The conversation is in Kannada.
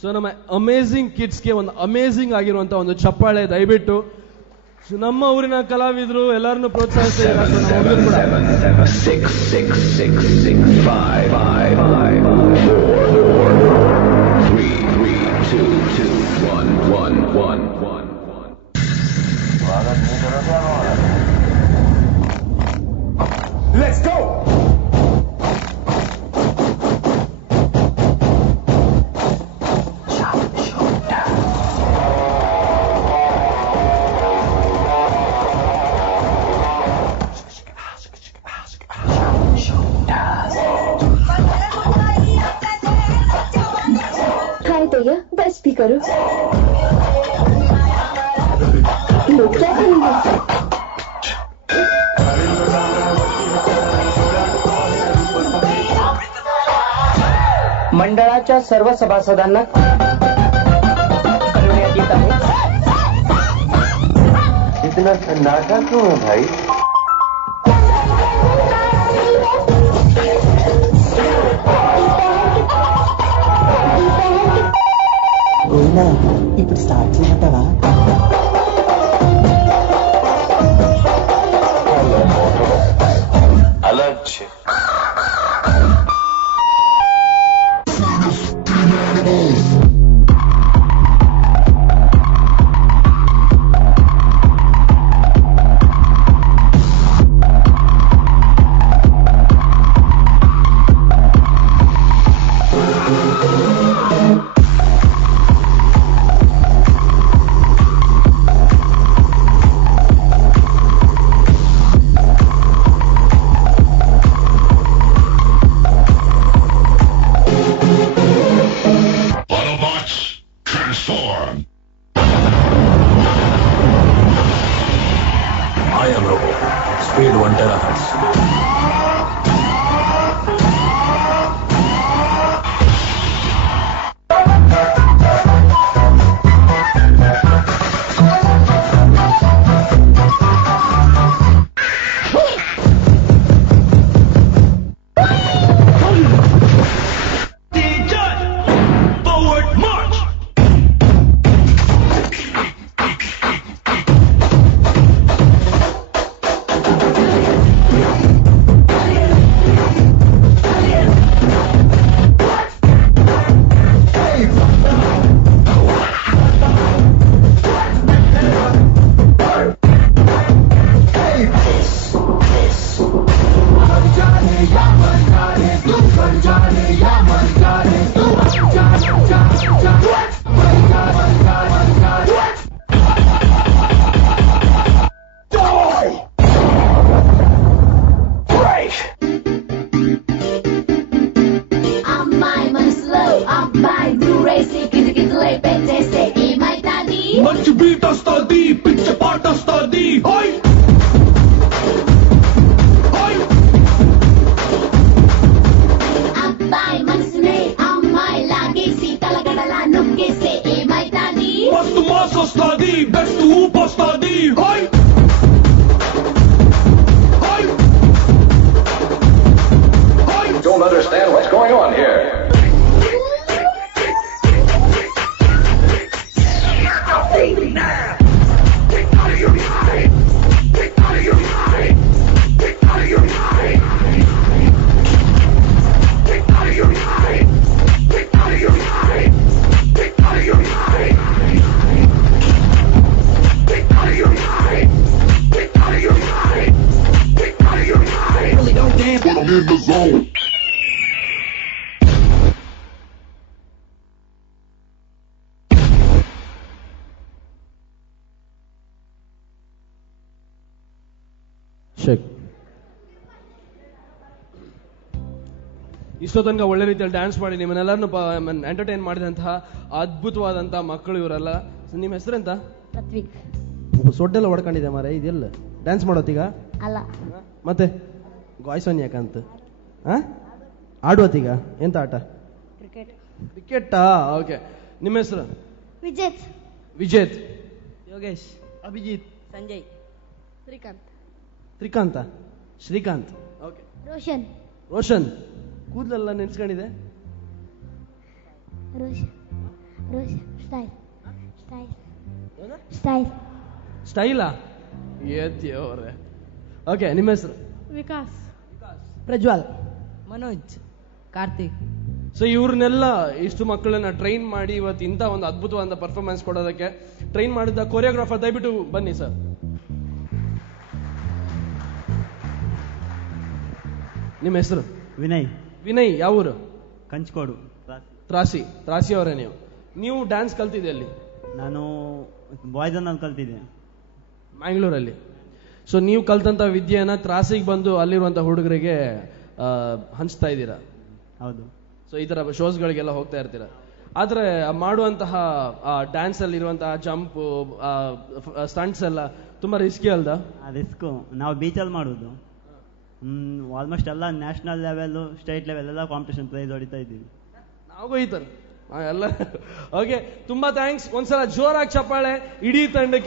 ಸೊ ನಮ್ಮ ಅಮೇಝಿಂಗ್ ಕಿಡ್ಸ್ಗೆ ಒಂದು ಅಮೇಝಿಂಗ್ ಆಗಿರುವಂತ ಒಂದು ಚಪ್ಪಾಳೆ ದಯವಿಟ್ಟು. ನಮ್ಮ ಊರಿನ ಕಲಾವಿದರು ಎಲ್ಲರನ್ನು ಪ್ರೋತ್ಸಾಹಿಸ್ತಾ Let's go! भैया बस भी करो लोग क्या करेंगे मंडळाच्या सर्व सभासदांना कळवण्यात येत आहे. इतना सन्नाटा क्यों है भाई? ఇప్పుడు స్టార్ట్ చేయమంటావా? अलग छे Speed 1 terahertz. మంచి బీట్ వస్తుంది, పిచ్చ పాట వస్తుంది. అబ్బాయి మనసునే అమ్మాయి లాగేసి తలగడలా నొక్కేస్తే ఏమైతాది? మస్తు మాస్ వస్తుంది, బెస్ట్ ఊపు వస్తుంది. Don't understand what's going on here. In the zone. ಇಷ್ಟೋ ತನಕ ಒಳ್ಳೆ ರೀತಿಯಲ್ಲಿ ಡ್ಯಾನ್ಸ್ ಮಾಡಿ ನಿಮ್ಮನ್ನೆಲ್ಲರನ್ನು ಎಂಟರ್ಟೈನ್ ಮಾಡಿದಂತಹ ಅದ್ಭುತವಾದಂತಹ ಮಕ್ಕಳು ಇವರೆಲ್ಲ. ನಿಮ್ಮ ಹೆಸರೆಂತ? ಪ್ರತ್ವಿಕ್. ಸೊಡ್ಡೆಲ್ಲ ಹೊಡ್ಕೊಂಡಿದೆ ಮಾರ, ಇದೆಲ್ಲ ಡ್ಯಾನ್ಸ್ ಮಾಡೋತೀಗ ಅಲ್ಲ ಮತ್ತೆ ಗಾಯ್ಸೋನ್ ಯಾಕಂತ ಆಡುವತ್ತೀಗ? ಎಂತ ಆಟ? ಕ್ರಿಕೆಟ್. ಕ್ರಿಕೆಟಾ? ಓಕೆ. ನಿಮ್ಮ ಹೆಸರು? ವಿಜೇತ್. ವಿಜೇತ್. ಯೋಗೇಶ್. ಅಭಿಜಿತ್. ಸಂಜಯ್. ಶ್ರೀಕಾಂತ್. ತ್ರಿಕಾಂತ. ಶ್ರೀಕಾಂತ್. ಓಕೆ. ರೋಷನ್. ರೋಷನ್. ಕೂದಲೆಲ್ಲ ನೆನ್ಸ್ಕೊಂಡಿದೆ. ರೋಷನ್. ಸ್ಟೈಲ್ ಸ್ಟೈಲ್ ಸ್ಟೈಲ್ ಸ್ಟೈಲಾ ಏತಿಯವ್ರೆ. ಓಕೆ, ನಿಮ್ಮ ಹೆಸರು? ವಿಕಾಸ್. ಪ್ರಜ್ವಲ್, ಮನೋಜ್, ಕಾರ್ತಿಕ್. ಸೊ ಇವ್ರನ್ನೆಲ್ಲ ಇಷ್ಟು ಮಕ್ಕಳನ್ನ ಟ್ರೈನ್ ಮಾಡಿ ಇವತ್ತು ಇಂಥ ಒಂದು ಅದ್ಭುತವಾದ ಪರ್ಫಾರ್ಮೆನ್ಸ್ ಕೊಡೋದಕ್ಕೆ ಟ್ರೈನ್ ಮಾಡಿದ ಕೊರಿಯೋಗ್ರಾಫರ್ ದಯವಿಟ್ಟು ಬನ್ನಿ ಸರ್. ನಿಮ್ಮ ಹೆಸರು? ವಿನಯ್. ವಿನಯ್, ಯಾವ ಊರು? ಕಂಚ್ಕೋಡು. ತ್ರಾಸಿ ಅವರೇ. ನೀವು ಡ್ಯಾನ್ಸ್ ಕಲ್ತಿದ್ದೆ ಅಲ್ಲಿ? ನಾನು ಬಾಯ್ಸನ್ನಲ್ಲಿ ಕಲ್ತಿದ್ದೆ, ಮ್ಯಾಂಗ್ಳೂರಲ್ಲಿ. ಸೊ ನೀವು ಕಲ್ತಂತ ವಿದ್ಯೆಯನ್ನ ತ್ರಾಸಿಗೆ ಬಂದು ಅಲ್ಲಿರುವಂತ ಹುಡುಗರಿಗೆ ಹಂಚ್ತಾ ಇದ್ದೀರಾ? ಹೌದು. ಸೊ ಈ ತರ ಶೋಸ್ಗಳಿಗೆಲ್ಲ ಹೋಗ್ತಾ ಇರ್ತೀರಾ. ಆದ್ರೆ ಮಾಡುವಂತಹ ಡ್ಯಾನ್ಸ್ ಅಲ್ಲಿ ಇರುವಂತಹ ಜಂಪ್ ಸ್ಟಂಟ್ಸ್ ಎಲ್ಲ ತುಂಬಾ ರಿಸ್ಕಿ ಅಲ್ದಾ? ರಿಸ್ಕು. ನಾವು ಬೀಚಲ್ಲಿ ಮಾಡೋದು. ಆಲ್ಮೋಸ್ಟ್ ಎಲ್ಲ ನ್ಯಾಷನಲ್ ಲೆವೆಲ್, ಸ್ಟೇಟ್ ಲೆವೆಲ್ ಎಲ್ಲ ಕಾಂಪಿಟೇಷನ್ ಪ್ರೈಸ್ ಹೊಡಿತಾ ಇದ್ದೀವಿ. ನಾವು ಈ ತರ ಎಲ್ಲ. ಓಕೆ, ತುಂಬಾ ಥ್ಯಾಂಕ್ಸ್. ಒಂದ್ಸಲ ಜೋರಾಗಿ ಚಪ್ಪಾಳೆ ಇಡೀ ತಂಡಕ್ಕೆ.